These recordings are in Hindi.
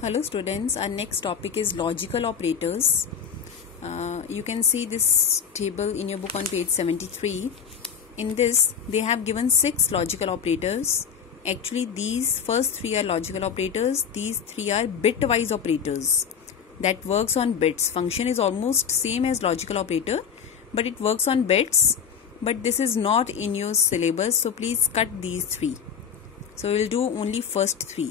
Hello students, our next topic is logical operators. You can see this table in your book on page 73. In this, they have given 6 logical operators. Actually, these first 3 are logical operators. These 3 are bitwise operators that works on bits. Function is almost same as logical operator, but it works on bits. But this is not in your syllabus, so please cut these 3. So we will do only first 3.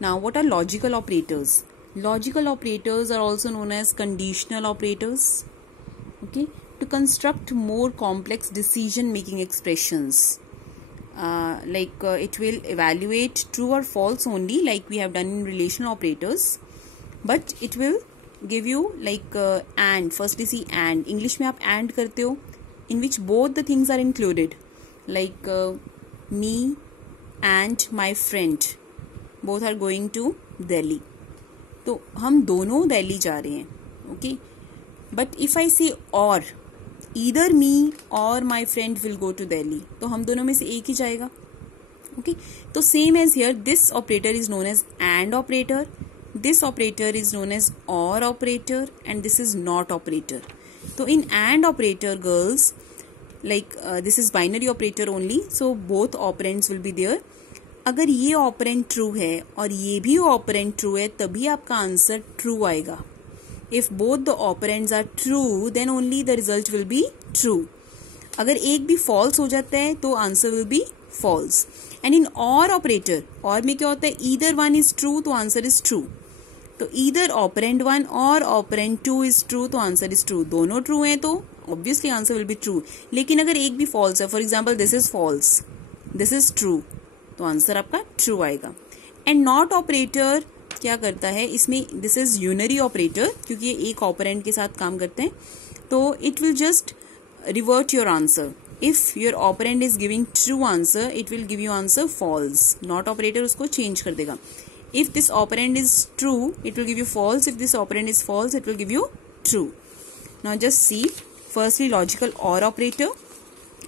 Now, what are logical operators? Logical operators are also known as conditional operators. Okay, to construct more complex decision-making expressions. It will evaluate true or false only, like we have done in relational operators. But it will give you and. Firstly, see and. English में आप and करते हो, in which both the things are included, like me and my friend. Both are going to Delhi. तो हम दोनों दिल्ली जा रहे हैं. Okay. But if I say or, either me or my friend will go to Delhi. तो हम दोनों में से एक ही जाएगा. Okay. तो same as here, this operator is known as and operator. This operator is known as or operator, and this is not operator. So in and operator, girls, this is binary operator only. So both operands will be there. अगर ये ऑपरेंड ट्रू है और ये भी ऑपरेंड ट्रू है तभी आपका आंसर ट्रू आएगा. If both the operands are true then only the result will be true. अगर एक भी फॉल्स हो जाता है तो answer will be false. And in or operator, or में क्या होता है, ईदर वन इज ट्रू तो आंसर इज ट्रू. तो either operand one or operand two is true तो आंसर इज ट्रू. दोनों ट्रू हैं तो obviously answer will be true. लेकिन अगर एक भी फॉल्स है, for example this is false, this is true, तो आंसर आपका ट्रू आएगा. एंड नॉट ऑपरेटर क्या करता है इसमें, दिस इज यूनरी ऑपरेटर, क्योंकि ये एक ऑपरेंड के साथ काम करते हैं, तो it will just revert your answer. If your operand is giving true answer, it will give you answer false. Not operator उसको चेंज कर देगा. If this operand is true, it will give you false. If this operand is false, it will give you true. Now just see, firstly logical और operator.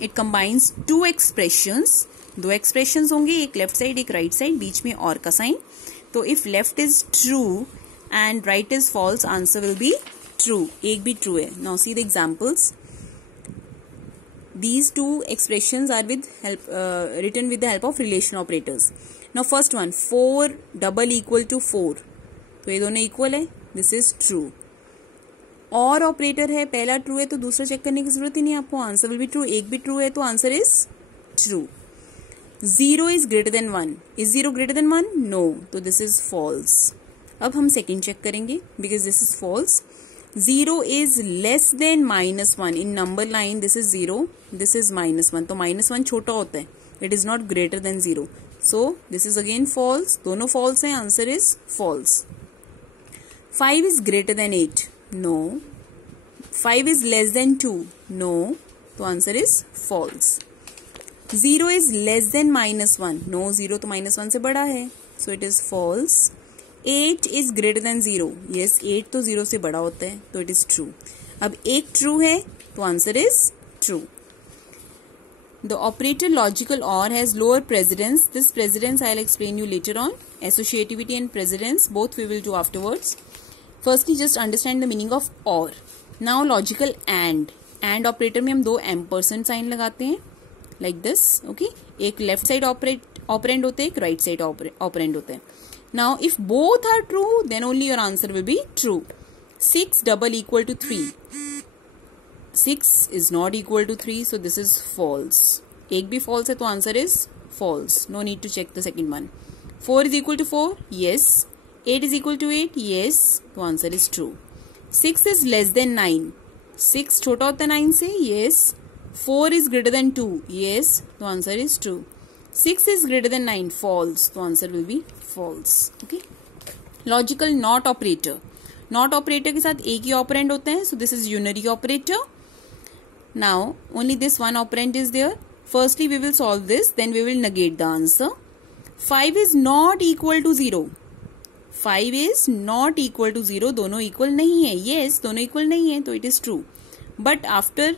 It combines two expressions. 2 expressions होंगे, एक लेफ्ट साइड एक राइट साइड, बीच में और का साइन. तो if left is true and right is false, answer will be true. एक भी ट्रू है. Now see the examples. These 2 expressions are written with the help of relation operators. Now first one, 4 double equal to 4. तो ये दोनों इक्वल है, दिस इज ट्रू. और ऑपरेटर है, पहला ट्रू है तो दूसरा चेक करने की जरूरत ही नहीं आपको, आंसर विल बी ट्रू. एक भी ट्रू है तो answer is true. 0 is greater than 1. Is 0 greater than 1? No. तो this is false. अब हम सेकेंड चेक करेंगे, because this is false. 0 is less than -1. In number line, this is 0, this is -1. तो -1 छोटा होता है. It is not greater than 0. So, this is again false. दोनों false हैं, answer is false. 5 is greater than 8. No. 5 is less than 2. No. तो answer is false. 0 is less than -1. No, 0 तो -1 से बड़ा है, so it is false. 8 is greater than 0. Yes, 8 तो 0 से बड़ा होता है, तो it is true. अब एक true है, तो answer is true. The operator logical OR has lower precedence. This precedence I'll explain you later on. Associativity and precedence, both we will do afterwards. Firstly, just understand the meaning of OR. Now, logical AND. AND operator में हम 2 ampersand sign लगाते हैं. Like this, okay? एक लेफ्ट साइड ऑपरेंड होते हैं, एक राइट साइड ऑपरेंड होते हैं. Now if both are true then only your answer will be true. 6 double equal to 3. 6 is not equal to 3, so this is false. एक भी false है तो answer is false. No need to check the second one. 4 is equal to 4. Yes. 8 is equal to 8. Yes. तो answer is true. 6 is less than 9. 6 छोटा होता है 9 से. Yes. 4 is greater than 2. Yes. तो answer is true. 6 is greater than 9. False. तो answer will be false. Okay. Logical not operator. Not operator के साथ एक ही ऑपरेंड होता है. So this is unary operator. Now only this one operand is there. Firstly we will solve this. Then we will negate the answer. 5 is not equal to 0. 5 is not equal to 0. दोनों equal नहीं है. Yes. दोनों equal नहीं है तो it is true. But after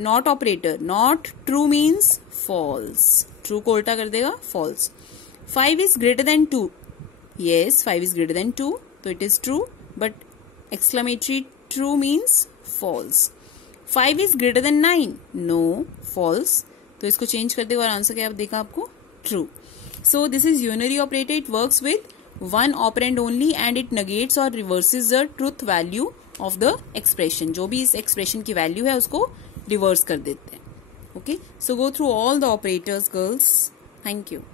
not operator, not true means false. True को उल्टा कर देगा false. 5 is greater than 2. Yes, 5 is greater than 2, तो it is true, but exclamatory true means false. 5 is greater than 9, no, false. तो इसको चेंज करते हुए आंसर क्या देखा आपको, true. So this is unary operator. It works with one operand only and it negates or reverses the truth value of the expression. जो भी इस expression की value है उसको reverse कर देते हैं. Okay, so go through all the operators, girls. Thank you.